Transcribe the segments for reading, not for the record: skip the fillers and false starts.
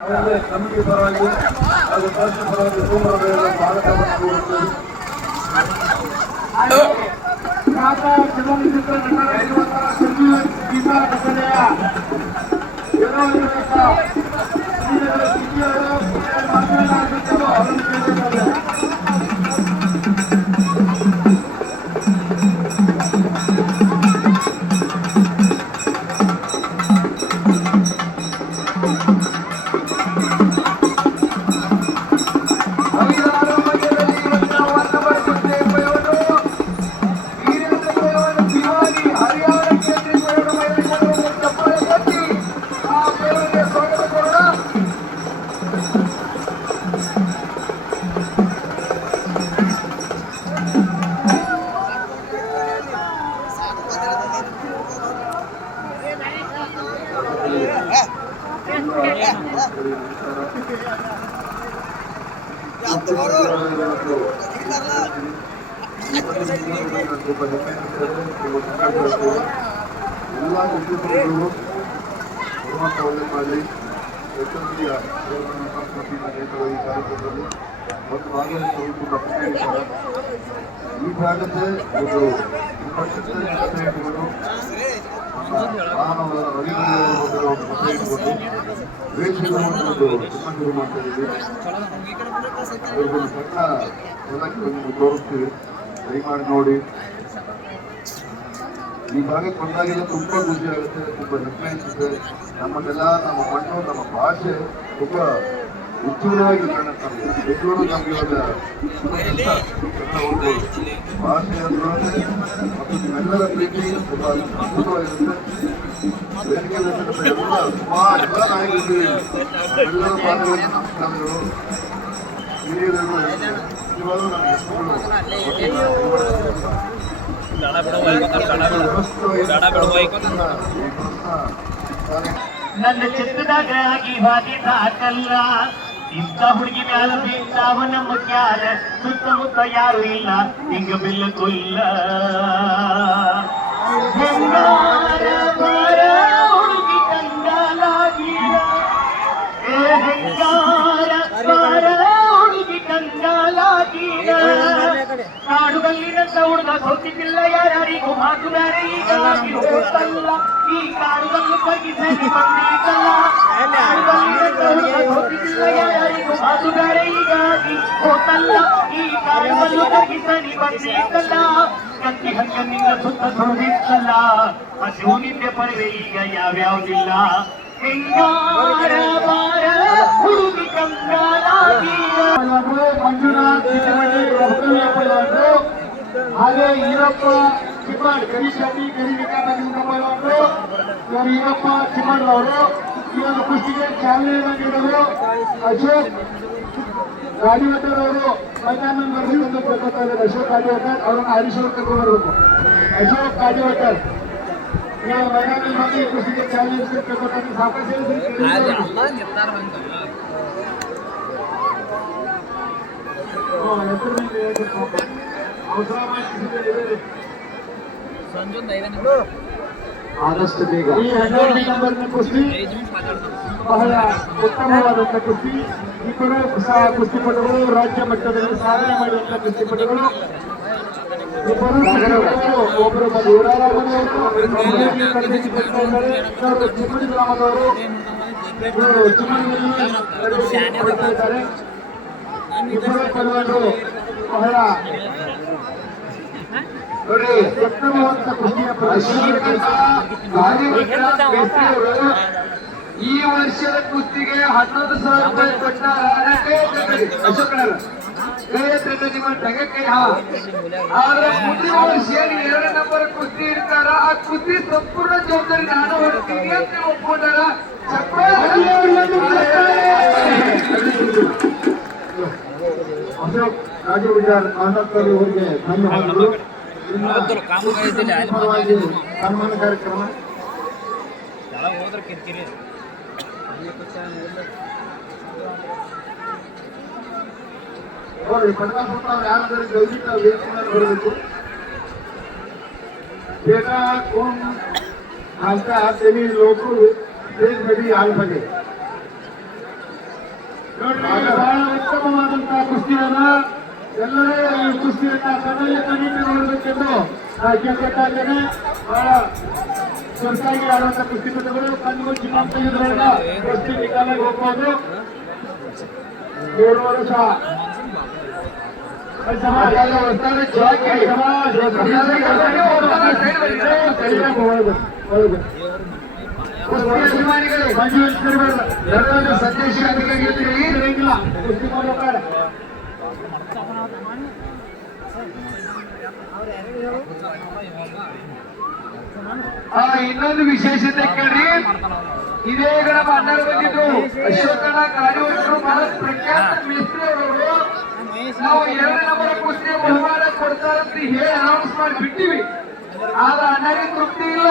Committee ಪರವಾಗಿ ಹಾಗೂ trust ಪರವಾಗಿ ಸೋಮವಾರ ಸ್ವಾಗತವನ್ನು ಕೋರುತ್ತೇವೆ. ಚಲನಚಿತ್ರ ನಟರಾಗಿರುವಂತಹ ಸಂಜೀವ ಗೀತಾ ಕಥೆಯ ಎಲ್ಲ ಉದ್ಯೋಗಗಳು ಗುಣಮಟ್ಟ ಒಳ್ಳೆ ಮಾಡಿ ಎಚ್ಚರಿಕೆಯ ಸಂಸ್ಕೃತಿಯ ನೇತೃತ್ವದ ಈ ಕಾರ್ಯಕ್ರಮದಲ್ಲಿ ಮತ್ತು ಭಾಗವಹಿಸುವ ಈ ಭಾಗದ ಒಂದು ಕಥೆಗಳು ಮಾನವರ ರವಿಗಳು ಕಥೆ ಇಟ್ಕೊಂಡು ವೇಷಗಳು ಒಂದು ಶುರು ಮಾಡ್ತಾ ಇದ್ದೀವಿ. ಅವ್ರಿಗೊಂದು ಸಣ್ಣ ಹೊಲಕ್ಕೆ ತೋರಿಸ್ತೀವಿ, ದಯಮಾಡಿ ನೋಡಿ. ಈ ಭಾಗಕ್ಕೆ ಬಂದಾಗೆಲ್ಲ ತುಂಬಾ ಖುಷಿ ಆಗುತ್ತೆ, ತುಂಬಾ ಹೆಮ್ಮೆ ಅನಿಸುತ್ತೆ. ನಮ್ಮನ್ನೆಲ್ಲ ನಮ್ಮ ಮಣ್ಣು ನಮ್ಮ ಭಾಷೆ ತುಂಬಾ ಉಜ್ವಲವಾಗಿ ಕಾಣುತ್ತೆ. ಬೆಂಗಳೂರು ನಮಗೆ ಇವಾಗ ಹೋಗ್ಬೋದು ಭಾಷೆ ಅಂದ್ರೇ ಮತ್ತು ನಿಮ್ಮೆಲ್ಲರ ಪ್ರೀತಿ ತುಂಬಾ ಅದ್ಭುತವಾಗಿರುತ್ತೆ. ಬೇಸಿಗೆಯಲ್ಲಿ ಎಲ್ಲ ಎಲ್ಲ ನಾಯಕರಿದ್ದೀವಿ, ಎಲ್ಲರ ಪಾತ್ರಗಳನ್ನು ನಮಸ್ಕಾರಗಳು. ಹಿರಿಯರು ನಿಜವಾಗ್ಲೂ ನಮ್ಮ ಹೆಸರುಗಳು ನನ್ನ ಚಿತ್ರದಾಗ ಆಗಿ ಹಾಕಲ್ಲ ಇಂಥ ಹುಡುಗಿ ಮ್ಯಾಲ ಬಿದ್ದಾವ ನಮ್ಮ ಕ್ಯಾರ ಸುತ್ತಮುತ್ತ ಯಾರು ಇಲ್ಲ ಹಿಂಗ ಬಿಲ್ಲುಲ್ಲ ಹುಡುಗಿ ಕಂಗಾಲಾಗಿಲ್ಲ ಹುಡುಗಿ ಕಂಗಾಲಾಗಿಲ್ಲ ಕಾಡುಗಲ್ಲಿನಂತ ಹುಡುಗ ಗೊತ್ತಿಲ್ಲ ಯಾರಿಗೂ ಮಾತು ಬೇರೆ ಹೀಗಾಗಿ ಹೋತಲ್ಲ ಈ ಕಾಡುಗಲ್ಲು ಬಗ್ಗಿಸಲಿ ಬಂದಿದ್ದಲ್ಲ ಕಾಡುಗಲ್ಲಿನಂತ ಹುಡುಗ ಗೊತ್ತಿಲ್ಲ ಯಾರಿಗೂ ಮಾತು ಬೇರೆ ಹೀಗಾಗಿ ಹೋತಲ್ಲ ಈ ಕಾಡುಗಲ್ಲು ಬಗ್ಗಿಸಲಿ ಬಂದಿದ್ದಲ್ಲ ಕತ್ತಿ ಹಂಗನಿಂದ ಸುತ್ತ ಸುಳಿದಿತ್ತಲ್ಲ ಹಸಿವು ನಿದ್ದೆ ಪರವೆ ಈಗ ಯಾವ್ಯಾವುದಿಲ್ಲ ಹೆಂಗಾರ ಬಾರ ಹುಡುಗಿ ಕಂಗಾಲಾಗಿಲ್ಲ. ಮಂಜುನಾಥ್ ಹಾಗೆ ಈರಪ್ಪ ಚಿಮ್ಮಡ್ ಕರಿಶೆಟ್ಟಿ ಕರಿವಿಕಾನಂದರು ಇವರು ಈರಪ್ಪ ಚಿಮ್ಮಡ್ ಅವರು ಈ ಒಂದು ಕುಸ್ತಿಗೆ ಚಾಲನೆಯನ್ನು ನೀಡಿದರು. ಅಶೋಕ್ ಗಾಡಿವಟರ್ ಅವರು ಮೈದಾನ ಬರಬೇಕಂತ ಕೇಳ್ಕೊತಾ ಇದ್ದಾರೆ. ಅಶೋಕ್ ಗಾಡಿವಟರ್ ಅವರನ್ನು ಹರೀಶ್ ಅವರು ಕರ್ಕೊಂಡು ಬರಬೇಕು. ಅಶೋಕ್ ಗಾಡಿವಟರ್ ನೀವು ಮೈದಾನ ಬಂದು ಕುಸ್ತಿಗೆ ಚಾಲನೆ ಕೇಳ್ಕೊತಾರೆ. ಸಾಕಷ್ಟು ಆದಷ್ಟು ಬೇಗ ಈ 12ನೇ ನಂಬರ್ನ ಕುಸ್ತಿ ಬಹಳ ಉತ್ತಮವಾದಂಥ ಕುಸ್ತಿ. ಇಬ್ಬರು ಸಹ ಕುಸ್ತಿಪಟುಗಳು ರಾಜ್ಯ ಮಟ್ಟದಲ್ಲಿ ಸಾಧನೆ ಮಾಡಿದಂಥ ಕುಸ್ತಿಪಟುಗಳು. ಇಬ್ಬರು ಒಬ್ಬರು ಚಿಮ್ಮಡಿ ಗ್ರಾಮದವರು ಚಿಮ್ಮಡಿಯಲ್ಲಿ ಇದ್ದಾರೆ. ಇಬ್ಬರು ಪದವನ್ನು ಬಹಳ ನೋಡಿ ಉತ್ತಮವಾದ ಕುಸ್ತಿಯ ಈ ವರ್ಷದ ಕುಸ್ತಿಗೆ 11,000 ರೂಪಾಯಿ ಕೊಟ್ಟಾರ. ನಿಮ್ಮ ಟಗಕ್ಕೆ ಆದ್ರೆ ಮುಂದಿನ ವರ್ಷ 2 ನಂಬರ್ ಕುಸ್ತಿ ಇರ್ತಾರ. ಆ ಕುಸ್ತಿ ಸಂಪೂರ್ಣ ಜವಾಬ್ದಾರಿ ನಾನು ಹೊಡ್ತೀನಿ ಅಂತ ಒಪ್ಕೊಂಡಾರ. ಅಶೋಕ್ ರಾಜು ವಿಚಾರ್ ಮಾತಾಡ್ತಾರೆ. ಅವರಿಗೆ ಧನ್ಯವಾದಗಳು. ಸನ್ಮಾನ ಕಾರ್ಯಕ್ರಮ ನೋಡಿ ಪಟಾಪುಟ ಯಾರಾದರೂ ದಯವಿಟ್ಟು ವೇದಿಕೆ ಮೇಲೆ ಬರಬೇಕು. बेटा कौन खालसा तेरी लोग देश में भी आल बने ನೋಡ್ರಿ ಬಹಳ ಉತ್ತಮವಾದಂತಹ ಕುಸ್ತಿಯನ್ನ ಎಲ್ಲರೂ ಈ ಕುಸ್ತಿಯನ್ನ ಕಣ್ಣಲ್ಲಿ ಕಣ್ಣಿಟ್ಟು ನೋಡಬೇಕೆಂದು ಕೇಳ್ಕೊತಾ ಇದ್ದೇನೆ. ಬಹಳ ಚುರುಕಾಗಿ ಆಡುವಂತ ಕುಸ್ತಿಪಟುಗಳು ಕಣ್ಣು ಚಿನ್ನ ತೆಗೆದುಕೊಂಡ ಕುಸ್ತಿ ನಿಖಾಲಾಗಿ ಹೋಗ್ಬೋದು. 7 ವರ್ಷ ಸಂದೇಶ ಕುಸ್ತಿ ಮಾಡೋಣ. ಇನ್ನೊಂದು ವಿಶೇಷತೆ ಕೇಳಿ, ಇದೇ ನಮ್ಮ ಅಣ್ಣರು ಬಂದಿದ್ದು ಅಶೋಕನ ಕಾರ್ಯವರು ಬಹಳ ಪ್ರಖ್ಯಾತ ಮೇಸ್ತ್ರಿ ಅವರು. ನಾವು 2 ನಂಬರ್ ಕುಸ್ತಿ ಬಹುಮಾನ ಕೊಡ್ತಾರಂತ ಹೇಳಿ ಅನೌನ್ಸ್ ಮಾಡಿ ಬಿಟ್ಟಿವಿ. ಆದ್ರೆ ಅಣ್ಣರಿಗೆ ತೃಪ್ತಿ ಇಲ್ಲ.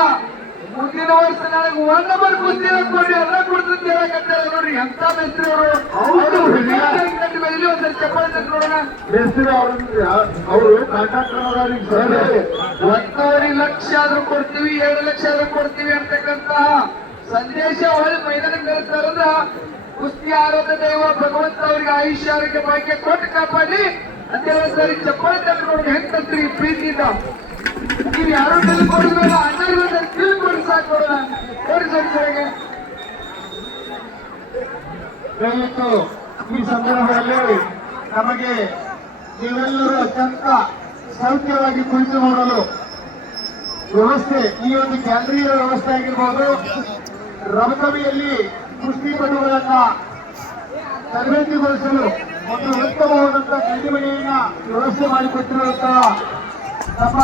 ಮುಂದಿನ ವರ್ಷ ನನಗೆ 1 ನಂಬರ್ ಕುಸ್ತಿ ಕೊಡ್ರಿ ಎಲ್ಲ ಕೊಡ್ತಂತ ಹೇಳಕತ್ತಾರ. ನೋಡ್ರಿ ಎಂತ ಮೇಸ್ತ್ರಿ ಅವರು. ಒಂದ್ಸರಿ ಚಪ್ಪಾಳೆ ನೋಡೋಣ. ಮೇಸ್ತ್ರಿ ಅವರು ಕಾಂಟ್ರಾಕ್ಟರ್ 1.5 ಲಕ್ಷ ಆದ್ರೂ ಕೊಡ್ತೀವಿ, 2 ಲಕ್ಷ ಆದ್ರೂ ಕೊಡ್ತೀವಿ ಅಂತಕ್ಕಂತ ಸಂದೇಶ ಹೊಳೆ ಮೈದಾನಕ್ಕೆ ಹೇಳ್ತಾರಂದ್ರ ಕುಸ್ತಿ ಆರೋಗ್ಯ ದೈವ ಭಗವಂತ ಅವರಿಗೆ ಆಯುಷ್ಯ ಆರೋಗ್ಯ ಭಾಗ್ಯ ಕೊಟ್ಟು ಕಾಪಾಡಿ ಅಂತ ಹೇಳಿ ಚಪ್ಪಾಳೆ ತಟ್ಟು ನೋಡಿ ಹೆಂಗ್ ತಂತ್ರಿ ಪ್ರೀತಿಯಿಂದ. ನೀವು ಯಾರು ತಿಳ್ಕೊಡ್ಬೇಡ, ಅಣ್ಣರು ತಿಳ್ಕೊಂಡು ಸಾಕೋಣ. ತೋರಿಸೋರಿಗೆ ದಯವಿಟ್ಟು ಈ ಸಂದರ್ಭದಲ್ಲಿ ನಮಗೆ ನೀವೆಲ್ಲರೂ ಅತ್ಯಂತ ಸೌಖ್ಯವಾಗಿ ಕುಳಿತು ನೋಡಲು ವ್ಯವಸ್ಥೆ, ಈ ಒಂದು ಗ್ಯಾಲರಿಯ ವ್ಯವಸ್ಥೆ ಆಗಿರ್ಬೋದು, ರಮಕವಿಯಲ್ಲಿ ಕುಸ್ತಿಪಟುಗಳನ್ನ ತರಬೇತಿಗೊಳಿಸಲು ಒಂದು ಉತ್ತಮವಾದಂತಹ ಗಂಡಿಮನೆಯನ್ನ ವ್ಯವಸ್ಥೆ ಮಾಡಿಕೊಟ್ಟಿರುವಂತಹ ನಮ್ಮ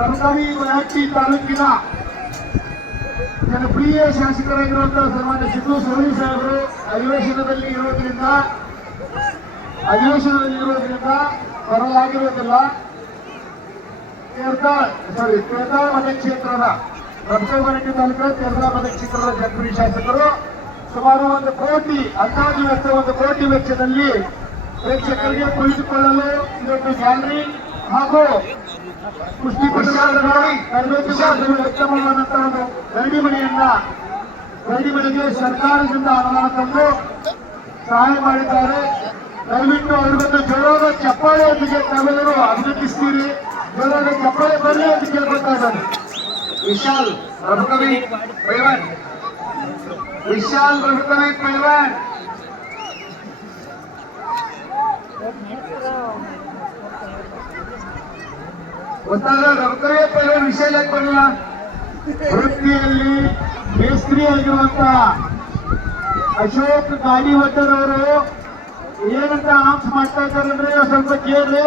ರಮಕವಿ ವಯಾಟಿ ತಾಲೂಕಿನ ಜನಪ್ರಿಯ ಶಾಸಕರಾಗಿರುವಂತಹ ಸನ್ಮಾನ್ಯ ಸಿದ್ದು ಸೋಲಿ ಸಾಹೇಬರು ಅಧಿವೇಶನದಲ್ಲಿ ಇರೋದ್ರಿಂದ ಬರಲಾಗಿರುವುದಿಲ್ಲ. ತೇರ್ದಾಳ ಮತಕ್ಷೇತ್ರದ ರಮಕವಿ ತಾಲೂಕಿನ ತೇರ್ದಾಳ ಮತಕ್ಷೇತ್ರದ ಜನಪ್ರಿಯ ಶಾಸಕರು ಸುಮಾರು 1 ಕೋಟಿ ಅಂದಾಜು ವೆಚ್ಚ 1 ಕೋಟಿ ವೆಚ್ಚದಲ್ಲಿ ಪ್ರೇಕ್ಷಕರಿಗೆ ಕುಳಿತುಕೊಳ್ಳಲು ಇದೊಂದು ಗ್ಯಾಲರಿ ಹಾಗೂ ಕುಸ್ತಿ ಉತ್ತಮವಾದಂತಹ ಒಂದು ಗರಡಿಮನೆಗೆ ಸರ್ಕಾರದಿಂದ ಅನುದಾನ ತಂದು ಸಹಾಯ ಮಾಡಿದ್ದಾರೆ. ದಯವಿಟ್ಟು ಅವ್ರಿಗೊಂದು ಜೋರಾದ ಚಪ್ಪಾಳೆಯೊಂದಿಗೆ ತಾವೆಲ್ಲರೂ ಅಭಿನಂದಿಸ್ತೀರಿ. ಜೋರಾದ ಚಪ್ಪಾಳೆ ಬರಲಿ ಅಂತ ಕೇಳ್ಕೊತಾ ಇದ್ದಾರೆ. ವಿಶಾಲ್ ರಮಕವಿ ಪೈಲ್ವಾನ್, ವಿಶಾಲ್ ರಮಕವಿ ಪೈಲ್ವಾನ್ ಗೊತ್ತಾಗ ರಮಕವಿ ಪೈಲ್ವಾನ್ ವಿಶಾಲ್ ಯಾಕೆ ಬರಲ್ಲ? ವೃತ್ತಿಯಲ್ಲಿ ಮೇಸ್ತ್ರಿ ಆಗಿರುವಂತಹ ಅಶೋಕ್ ಗಾಡಿವಟ್ಟರ್ ಅವರು ಏನಂತ ಅನೌನ್ಸ್ ಮಾಡ್ತಾ ಇದ್ದಾರೆ ಅಂದ್ರೆ ಸ್ವಲ್ಪ ಕೇಳಿ.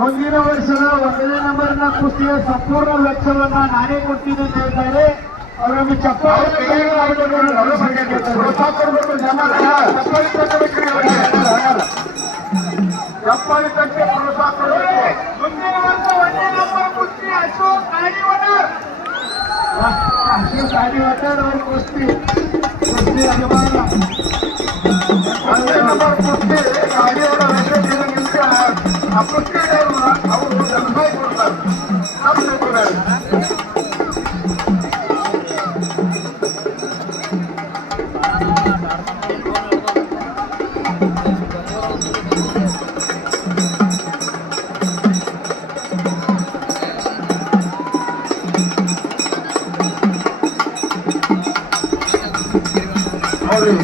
ಮುಂದಿನ ವರ್ಷದ 1ನೇ ನಂಬರ್ನ ಕುಸ್ತಿಯ ಸಂಪೂರ್ಣ ವೆಚ್ಚವನ್ನ ನಾನೇ ಕೊಡ್ತೀನಿ ಅಂತ ಹೇಳ್ತಾರೆ. ಅವರೊಂದು ಚಪ್ಪಾಳೆ ತಟ್ಟೆ ಪ್ರೋತ್ಸಾಹ ಕೊಡಬೇಕು. ಮುಂದಿನ ವರ್ಷ 1ನೇ ನಂಬರ್ ಕುಸ್ತಿ ಅಶೋಕ್ ಗಾಡಿವಟ್ಟರ್ ಅವ್ರ ಕುಸ್ತಿ ಅಭಿಮಾನ ಗಾಡಿಯವರ ಆ ಕುಸ್ತಿ ಅವರು ಜನಸಾಯಿ ಕೊಡ್ತಾರೆ.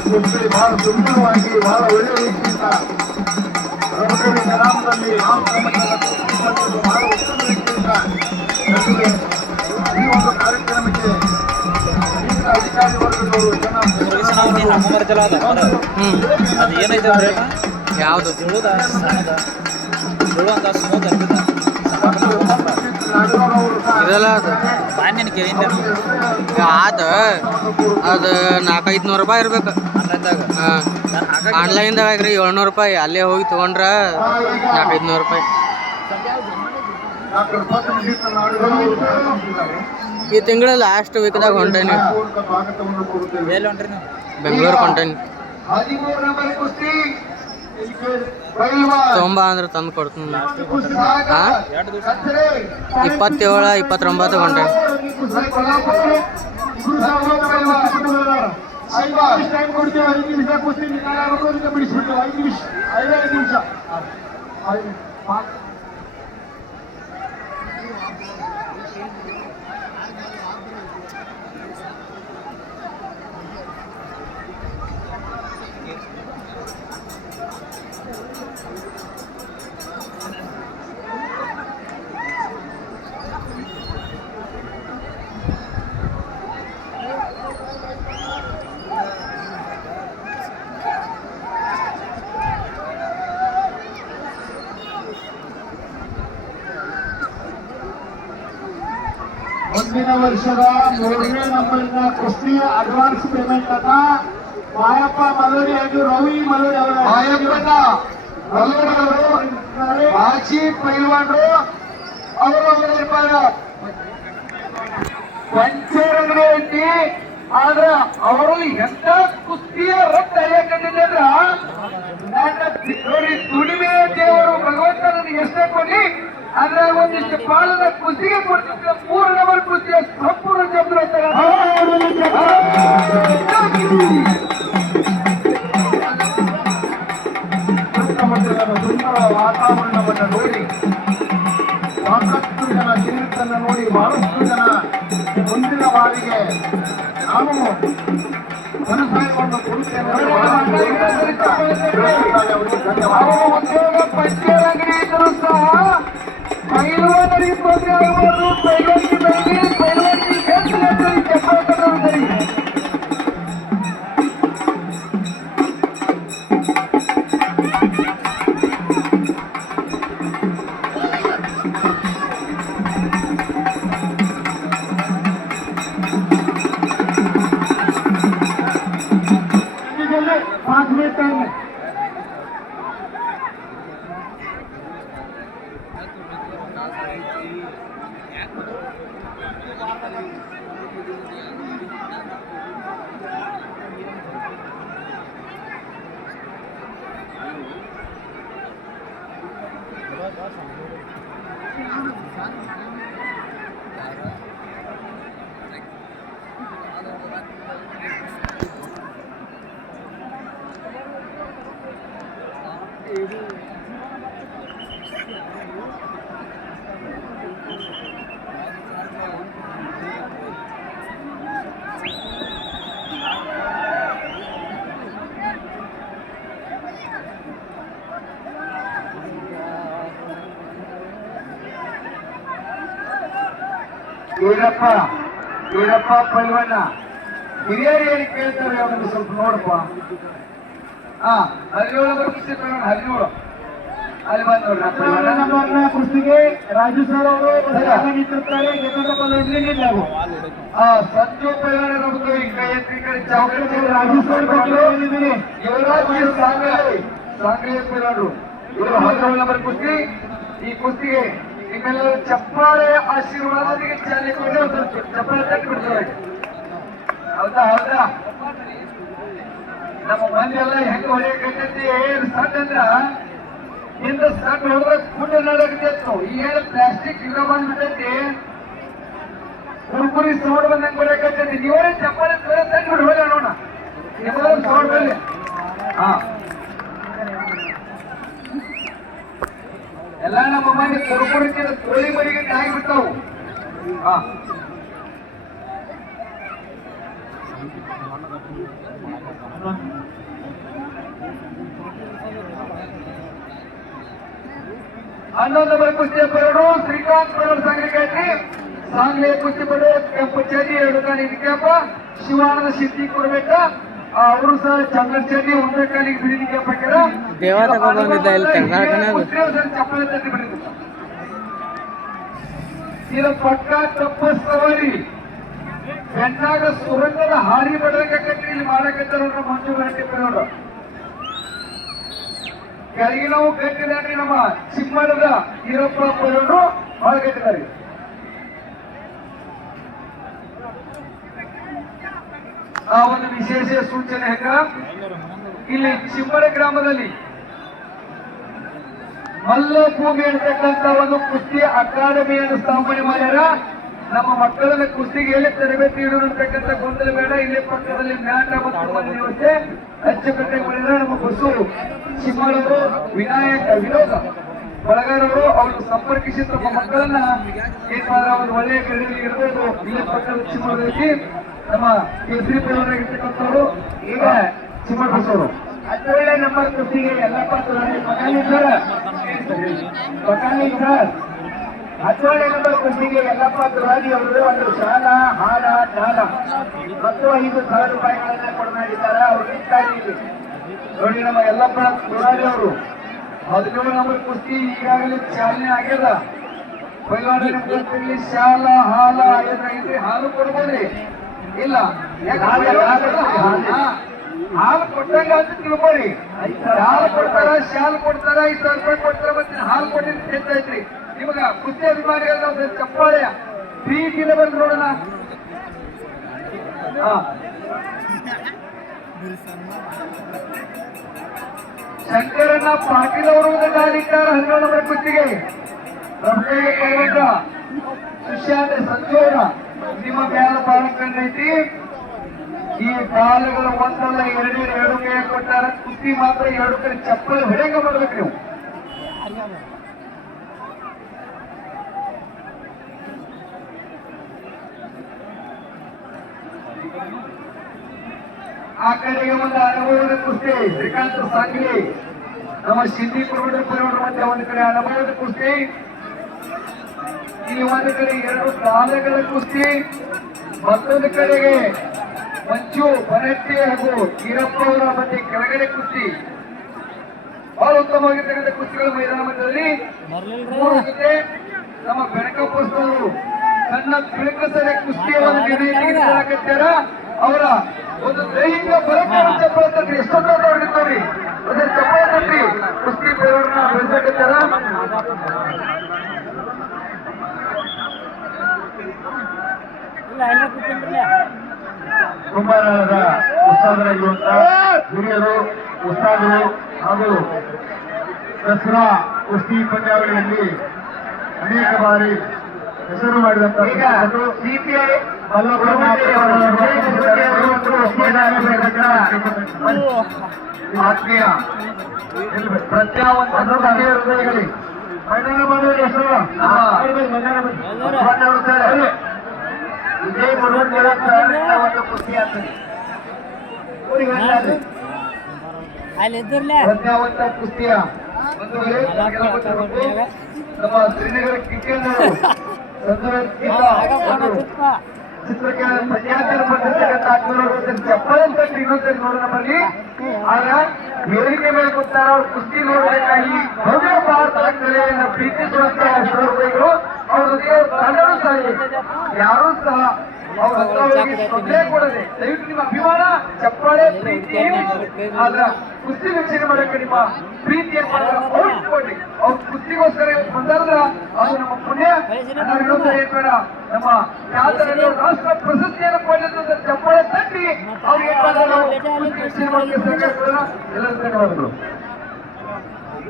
ಕುಸ್ತಿ ಬಹಳ ಸುಂದರವಾಗಿ ಬಹಳ ಒಳ್ಳೆಯ ರೀತಿಯಿಂದ ರಮಕವಿ ಗ್ರಾಮದಲ್ಲಿ ಬಹಳ ಉತ್ತಮ ರೀತಿಯಿಂದ ಈ ಒಂದು ಕಾರ್ಯಕ್ರಮಕ್ಕೆ ಅಧಿಕಾರಿ ವರ್ಗದವರು ಯಾವುದು ಇದೆಲ್ಲ ಅದು 400-500 ರೂಪಾಯಿ ಇರ್ಬೇಕು ಆನ್ಲೈನ್ದಾಗ. 700 ರೂಪಾಯಿ ಅಲ್ಲೇ ಹೋಗಿ ತೊಗೊಂಡ್ರ 400-500 ರೂಪಾಯಿ. ಈ ತಿಂಗಳ ಲಾಸ್ಟ್ ವೀಕ್ದಾಗ ಹೊಂಟೇನಿ, ಬೆಂಗಳೂರು ಹೊಂಟೇನಿ. ತೊಂಬ ಅಂದ್ರೆ ತಂದು ಕೊಡ್ತೀನಿ. 27-29 ಹೊಂಟೇನಿ. 5 ಟೈಮ್ ಕೊಡ್ತೀವಿ. 5 ನಿಮಿಷ ಕುಸ್ತಿ ನಿಧಾನ ಆಗಬೇಕು, ಬಿಡಿಸ್ಬಿಟ್ಟು 5 ನಿಮಿಷ 5 ನಿಮಿಷ ಮುಂದಿನ ವರ್ಷದ 3ನೇ ನಂಬರಿನ ಕುಸ್ತಿಯ ಅಡ್ವಾನ್ಸ್ ಪೇಮೆಂಟ್ ಅನ್ನ ಮಾಯಪ್ಪ ಮಲೋಡಿ ಹಾಗೂ ರವಿ ಮಲೋಡಿ ಅವರ ಮಾಯಪ್ಪನ ಮಲೋಡಿ ಅವರು ಮಾಜಿ ಪೈಲ್ವಾನರು ಅವರು 1 ರೂಪಾಯಿ ಪಂಚರಂಗದಲ್ಲಿ. ಆದ್ರೆ ಅವರು ಎಂತ ಕುಸ್ತಿಯ ರಕ್ತ ಹರಿಯಕಂದಿದ್ರ ನೋಡಿ, ದುಡಿಮೆ ದೇವರು ಭಗವಂತನ ಎಷ್ಟೇ ಕೊಡಿ ಆದ್ರೆ ಒಂದಿಷ್ಟು ಬಾಳದ ಕುಸ್ತಿಗೆ ಕೊಡ್ತಿದ್ರೆ 3 ನಂಬರ್ ಕುಸ್ತಿಯ ಸಂಪೂರ್ಣ ಜವಾಬ್ದಾರಿ ಸುಂದರ ವಾತಾವರಣವನ್ನು ನೋಡಿ ಸಾಕಷ್ಟು ಜನ ಜಿಲ್ಲನ್ನು ನೋಡಿ ಬಹಳಷ್ಟು ಜನ ಮುಂದಿನ ಬಾರಿಗೆ ನಾನು ಮನಸ್ಸಾಗಿಕೊಂಡು ಕೊಡುತ್ತೇನೆ. ಉದ್ಯೋಗ ಪಂಚರಂಗಡಿ ಇದ್ರು ಸಹ ಪೈಲ್ವಾನರಿಗೆ ತೊಂದರೆ ಆಗಬಾರ್ದು. ಪೈಲವಾನಿಗೆ ಬೆಳಗ್ಗೆ ಪೈಲ್ವಾನಿಗೆ ಸರಿ. ವೀರಪ್ಪ ಪೈಲ್ವಾನ ಹಿರಿಯರು ಏನು ಕೇಳ್ತಾರೆ ಅವನು ಸ್ವಲ್ಪ ನೋಡಪ್ಪ. 17 ಬರ್ತಿತ್ತು 17 ಅಲ್ಲಿ ಬಂದ್ ನೋಡ್ರಿ. ಕುಸ್ತಿಗೆ ರಾಜು ಸರ್ ಅವರು ನಿಂತಿರ್ತಾರೆ. ಸಂಜು ಪೈಲ್ವಾನ ನೋಡ್ತೀವಿ ಕೈ ಎತ್ತಿ ಕೈ ಚಾವಕಿ ರಾಜು ಸರ್ ಯುವರಾಜ್ ಸಾಂಗ್ಲಿ ಪೈಲ್ವಾನರು ಇವರು 17 ನಂಬರ್ ಕುಸ್ತಿ. ಈ ಕುಸ್ತಿಗೆ ನಿಮ್ಮೆಲ್ಲರೂ ಚಪ್ಪಾಳೆ ಆಶೀರ್ವಾದಕ್ಕೆ ಚಾಲನೆ ಕೊಟ್ಟು ಚಪ್ಪಾಳೆ ತಟ್ಟಿ ಬಿಡ್ತಾರೆ. ಹೌದಾ? ನಮ್ಮ ಮಂದಿ ಎಲ್ಲ ಹೆಂಗ ಹೊಡೆಯಕೈತಿ ಸಣ್ಣ ಅಂದ್ರ ಇಂದ ಸಣ್ಣ ಹೊಡೆದ್ರೆ ಕುಂಡ ನಡಕೈತಿ. ಈಗ ಪ್ಲಾಸ್ಟಿಕ್ ಈಗ ಬಂದ್ಬಿಟ್ಟೈತಿ, ಕುರ್ಕುರಿ ಸೌಂಡ್ ಬಂದಂಗೆ ಹೊಡೆಯಕೈತಿ. ನೀವೇ ಚಪ್ಪಾಳೆ ತಟ್ಟಿ ಬಿಟ್ಟು ಹೋದ ನೋಡ ನಿಮ್ಮಲ್ಲಿ ಸೌಂಡ್ ಬರಲಿ. ಎಲ್ಲ ನಮ್ಮ ಮನೆ ಕುರುಕುರಿ ಕೋಳಿ ಮರಿಗೆ ಆಗಿಬಿಡ್ತಾವು. ಹನ್ನೊಂದು ನಂಬರ್ ಕುಸ್ತಿಯ ಪರಡು ಶ್ರೀಕಾಂತ್ ಪರಡು ಸಂಘಕ್ಕೆ ಸಾಂಗ್ಲಿಯ ಕುಸ್ತಿ ಪಡು ಕೆಂಪು ಚಡ್ಡಿ 2 ಕಾಲಿಗೆ ಕ್ಯಾಪ ಶಿವಾನಂದ ಸಿದ್ದಿ ಕೊಡ್ಬೇಕ. ಅವರು ಸಹ ಚಂದ್ರನ್ ಚಡ್ಡಿ 1 ಕಾಲಿಗೆ ಬಿಳಿ ಕ್ಯಾಪ್ ಹಾಕ್ಯಾರ. ಚಪ್ಪಲಿ ತಟ್ಟಿ ಬಿಟ್ಟಿದ್ರು. ಇದು ಪಕ್ಕ ತಪ್ಪ ಸವಾರಿ ಬೆನ್ನಾಗ ಸುರಂಗದ ಹಾರಿ ಬಡಕಟ್ಟಿ ಇಲ್ಲಿ ಮಾಡಕತ್ತಾರ ಮಂಜು ಗಂಟೆ ಪರಡು. ಕೆಳಗೆ ನಾವು ಕಟ್ಟಿದಾರಿ ನಮ್ಮ ಚಿಮ್ಮಡದ ಈರಪ್ಪ ಪರಡು ಮಾಡಕಟ್ಟಿದ್ದಾರೆ. ಆ ಒಂದು ವಿಶೇಷ ಸೂಚನೆ ಹೆಂಗ, ಇಲ್ಲಿ ಚಿಮ್ಮಡ ಗ್ರಾಮದಲ್ಲಿ ಮಲ್ಲಭೂಮಿ ಅಂತಕ್ಕಂಥ ಒಂದು ಕುಸ್ತಿ ಅಕಾಡೆಮಿಯನ್ನು ಸ್ಥಾಪನೆ ಮಾಡ್ಯಾರ. ನಮ್ಮ ಮಕ್ಕಳನ್ನ ಕುಸ್ತಿಗೆ ಎಲ್ಲಿ ತರಬೇತಿ ಇಡೋದು ಅಂತಕ್ಕಂಥ ಗೊಂದಲ ಬೇಡ. ಇಲ್ಲೇ ಪಕ್ಕದಲ್ಲಿ ಮ್ಯಾಟ ಮತ್ತು ಮನೆ ವ್ಯವಸ್ಥೆ ಅಚ್ಚುಕಟ್ಟೆ ಮಾಡಿದ್ರೆ ನಮ್ಮ ಬಸೂರು ಚಿಮ್ಮಳವರು ವಿನೋದ ಬಳಗಾರವರು ಅವರು ಸಂಪರ್ಕಿಸಿ ತಮ್ಮ ಮಕ್ಕಳನ್ನ ಏನಾದ ಒಂದು ಒಳ್ಳೆಯ ಕ್ರೀಡೆಯಲ್ಲಿ ಇರ್ಬೋದು. ಇಲ್ಲೇ ಪಕ್ಕದ ಚಿಮ್ಮಳದಲ್ಲಿ ನಮ್ಮ ಕೇಸರಿ ಪೇರವರಾಗಿರ್ತಕ್ಕಂಥವ್ರು ಈಗ ಚಿಮ್ಮಳ ಬಸವರು ಒಳ್ಳೆ ನಂಬರ್ ಕುಸ್ತಿಗೆ ಎಲ್ಲಪ್ಪ ಮಕಾನಿ ಸರ್ ಹತ್ತೊಳ್ಳೆ ನಂಬರ್ ಕುಸ್ತಿಗೆ ಎಲ್ಲಪ್ಪ ತುರಾದಿ ಅವರು ಒಂದು ಶಾಲ ಹಾಲ ದಾನ ಮತ್ತು 5,000 ರೂಪಾಯಿಗಳನ್ನ ಕೊಡಮಾಡಿದ್ದಾರೆ. ಅವ್ರು ನೋಡಿ ನಮ್ಮ ಯಲ್ಲಪ್ಪ ತುರಾದಿ ಅವರು 17 ನಂಬರ್ ಕುಸ್ತಿ ಈಗಾಗಲೇ ಚಾಲನೆ ಆಗ್ಯದ. ಬಯಲಾಟದಲ್ಲಿ ಶಾಲ ಹಾಲ ಐದ್ರಿ ಹಾಲು ಕೊಡ್ಬೋದ್ರಿ ಇಲ್ಲ ಹಾಲು ಕೊಟ್ಟಂಗ ಅಂತ ತಿಳ್ಕೊರಿ. ಹಾಲು ಕೊಡ್ತಾರ ಶಾಲ್ ಕೊಡ್ತಾರ 5,000 ರೂಪಾಯಿ ಕೊಡ್ತಾರ ಮತ್ತೆ ಹಾಲು ಕೊಟ್ಟಿದ್ದು ಹೆಚ್ಚೈತ್ರಿ. ನಿಮಗ ಕುಸ್ತಿ ಅಭಿಮಾನಿಗಳ ಚಪ್ಪಾಳೆ ಪ್ರೀತಿಯಿಂದ ಬಂದು ನೋಡೋಣ. ಶಂಕರಣ್ಣ ಪಾಟೀಲ್ ಅವರು ಗಾಡಿದ್ದಾರೆ 11 ನಂಬರ್ ಕುಸ್ತಿಗೆ. ಸುಶಾಂತ್ ಸಂಜೋರ ನಿಮ್ಮ ಮ್ಯಾಲ ಬಾಳ ಕಣ್ಣೈತಿ. ಈ ಕಾಲುಗಳು ಒಂದಲ್ಲ ಎರಡು ಕೈ ಕೊಟ್ಟಾರ. ಕುಸ್ತಿ ಮಾತ್ರ 2 ಕಡೆ ಚಪ್ಪಲ್ ಹೊಡೆಂಗ ಮಾಡ್ಬೇಕು ನೀವು. ಆ ಕಡೆಗೆ ಒಂದು ಅನುಭವದ ಕುಸ್ತಿ ಶ್ರೀಕಾಂತ್ ಸಾಂಗ್ಲಿ ನಮ್ಮ ಸಿದ್ದಿ ಪರವಡ ಮಧ್ಯೆ ಒಂದು ಕಡೆ ಅನುಭವದ ಕುಸ್ತಿ. ಈ ಒಂದು ಕಡೆ 2 ಕಾಲಗಳ ಕುಸ್ತಿ. ಮತ್ತೊಂದು ಕಡೆಗೆ ಮಂಜು ಬನಟ್ಟಿ ಹಾಗೂ ಈರಪ್ಪ ಅವರ ಮಧ್ಯೆ ಕೆಳಗಡೆ ಕುಸ್ತಿ. ಬಹಳ ಉತ್ತಮವಾಗಿರ್ತಕ್ಕಂಥ ಕುಸ್ತಿಗಳ ಮೈದಾನ ಮಧ್ಯದಲ್ಲಿ 3 ಜೊತೆ ನಮ್ಮ ಬೆಳಕಪ್ಪಸ್ತವರು ಸಣ್ಣ ತಿಳಕಸರ ಕುಸ್ತಿಯನ್ನು ನಿರ್ಣಯಿಸಿದ್ದಾರೆ. ಅವರ ಒಂದು ದೈಹಿಕ ಬಲಕ್ಕೆ ಚಪ್ಪಳ ತಟ್ಟಿ ಎಷ್ಟೊಂದು ಹೊಡಿತಾರೆ. ಅದೇ ಚಪ್ಪಳ ತಟ್ಟಿ ಕುಸ್ತಿ ಬೇರೆಯವ್ರನ್ನ ಬೆಳೆಸಕತ್ತಾರ. ಕುಂಭಾರದ ಉಸ್ತಾದರಾಗಿರುವಂತಹ ಹಿರಿಯರು ಉಸ್ತಾದರು ಹಾಗೂ ದಸರಾ ಕುಸ್ತಿ ಪಂದ್ಯಾವಳಿಯಲ್ಲಿ ಅನೇಕ ಬಾರಿ ಹೆಸರು ಮಾಡಿದಂತಹ ಸಿಪಿಐ ಆತ್ಮೀಯ ಪ್ರಜ್ಞಾವಂತ ಹೃದಯಗಳಿಗೆ ಮೈದಾನ ಮಾಡುವ ಹೆಸರು ವಿಜಯ್ ಮನೋಹರ್ ಒಂದು ಕುಸ್ತಿ ಆಗ್ತದೆ. ಪ್ರಜ್ಞಾವಂತ ಕುಸ್ತಿಯ ನಮ್ಮ ಶ್ರೀನಗರ ಕಿಕ್ಕೇನ್ ಚಿತ್ರಕ್ಕೆ ಪ್ರಜ್ಞಾಂತರ ಬಂದಿರ್ತಕ್ಕಂಥ ಚಪ್ಪಲ್ ತಟ್ಟಿ ಇನ್ನೊಂದ್ಸರಿ ನೋಡೋಣ ನಮ್ಮಲ್ಲಿ. ಆಗ ವೇದಿಕೆ ಮೇಲೆ ಕೂತಾರ ಅವ್ರು ಕುಸ್ತಿ ನೋಡಬೇಕಾಗಿ ಭವ್ಯ ಭಾರತದ ಕಲೆಯನ್ನು ಪ್ರೀತಿಸುವಂತಹ ಸಹೃದಯಗಳು ಅವ್ರ ತಂಡವೂ ಸಹ ಯಾರೂ ಸಹ ಅವ್ರಿಗೆ ತೊಂದರೆ ಕೊಡದೆ ದಯವಿಟ್ಟು ನಿಮ್ಮ ಅಭಿಮಾನ ಚಪ್ಪಾಳೆ ಪ್ರೀತಿ ಆದ್ರ ಕುಸ್ತಿ ವೀಕ್ಷಣೆ ಮಾಡಕ್ಕೆ ನಿಮ್ಮ ಪ್ರೀತಿ ಏನ್ ಕೊಡ್ಲಿ. ಅವ್ರ ಕುಸ್ತಿಗೋಸ್ಕರ ಬಂದಾರ ಅದು ನಮ್ಮ ಪುಣ್ಯ. ಇನ್ನೊಂದ್ಸರಿ ಏನ್ ಬೇಡ ನಮ್ಮ ರಾಷ್ಟ್ರ ಪ್ರಶಸ್ತಿಯನ್ನು ಕೊಡಲಿದ್ದು ಚಪ್ಪಾಳೆ ತಟ್ಟಿ ಅವ್ರಿಗೆ ವೀಕ್ಷಣೆ ಮಾಡಕ್ಕೆ ಎಲ್ಲರೂ ಧನ್ಯವಾದಗಳು.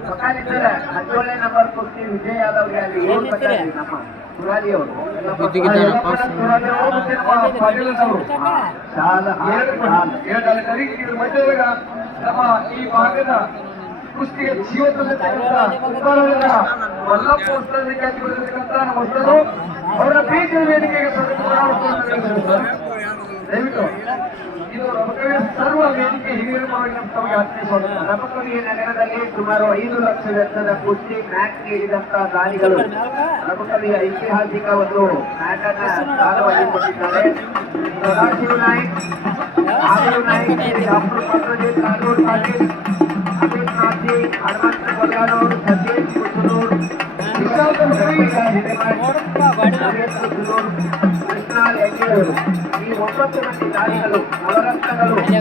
17 ನಂಬರ್ ಕುಸ್ತಿ ವಿಜಯ್ ಯಾದವ್ಗೆ ಅಲ್ಲಿ ನಮ್ಮ ತುರಾದಿ ಅವರು ನಮ್ಮ ಈ ಭಾಗದ ಕುಸ್ತಿಗೆ ಜೀವ ತಂದಿರ್ತಕ್ಕಂಥ ವಲ್ಲಪ್ಪ ನಮ್ಮ ಹೊಸರು ಅವರ ಪ್ರೀತಿಯ ವೇದಿಕೆಗೆ ದಯವಿಟ್ಟು ಇದು ರಮಕವಿಯ ಸರ್ವ ವೇದಿಕೆ ಹಿರಿಯರ ಪರವಾಗಿ ತಮಗೆ ಆತ್ಮೀಯ ರಮಕವಿಯ ನಗರದಲ್ಲಿ ಸುಮಾರು 5 ಲಕ್ಷ ವೆಚ್ಚದ ಕುಸ್ತಿ ಮ್ಯಾಚ್ ನೀಡಿದಂತಹ ದಾನಿಗಳು ರಮಕವಿಯ ಐತಿಹಾಸಿಕ ಒಂದು ಮ್ಯಾಚ್ ಅನ್ನ ದಾನವಾಗಿ ಕೊಟ್ಟಿದ್ದಾರೆ. ಸದಾಶಿವ ನಾಯ್ಕ್, ಆದಿಲ್ ನಾಯ್ಕ್, ಡಾಕ್ಟರ್ ಪತ್ರಜಿತ್ ರಾಘವ್ ಪಾಟೀಲ್, ಅಮಿತ್ ನಾಥಿ, ಹನುಮಂತ ಬಲ್ಗಾನೂರ್, ಸತೀಶ್ ಕುಸನೂರ್, ವಿಶಾಲ್ ಕೃಷ್ಣಾಲ್ ಹೆಗ್ಗೇರವರು ಈ 9 ಮಂದಿ ದಾನಿಗಳು ನವರತ್ನಗಳು ಈ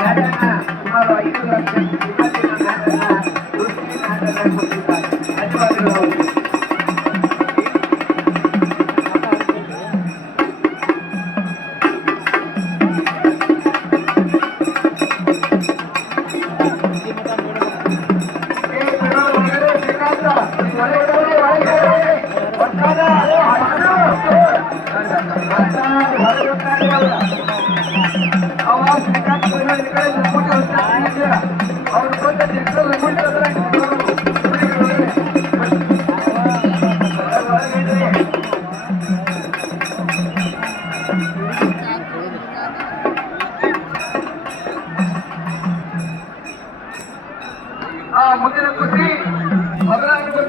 ಮ್ಯಾಚನ್ನ ಸುಮಾರು 5 ಲಕ್ಷ ಇವತ್ತಿನ ಮ್ಯಾಚನ್ನ ಕುಸ್ತಿ ಮ್ಯಾಚನ್ನ ಕೊಟ್ಟಿದ್ದಾರೆ. ಧನ್ಯವಾದಗಳು. ಶ್ರೀಕಾಂತ ಅವ ಶ್ರೀಕಾಂತ್ ಪೈಲ್ವಾನ್ ಈ ಕಡೆ ರಂಗೋಲಿ ಹೊಡ್ಸ್ತಾ ಅವ್ರು ಬಂದ ನೆಕ್ಸ್ಟ್ ರಂಗೋಲಿ ಮುಂದಿನ ಕುಸ್ತಿ 14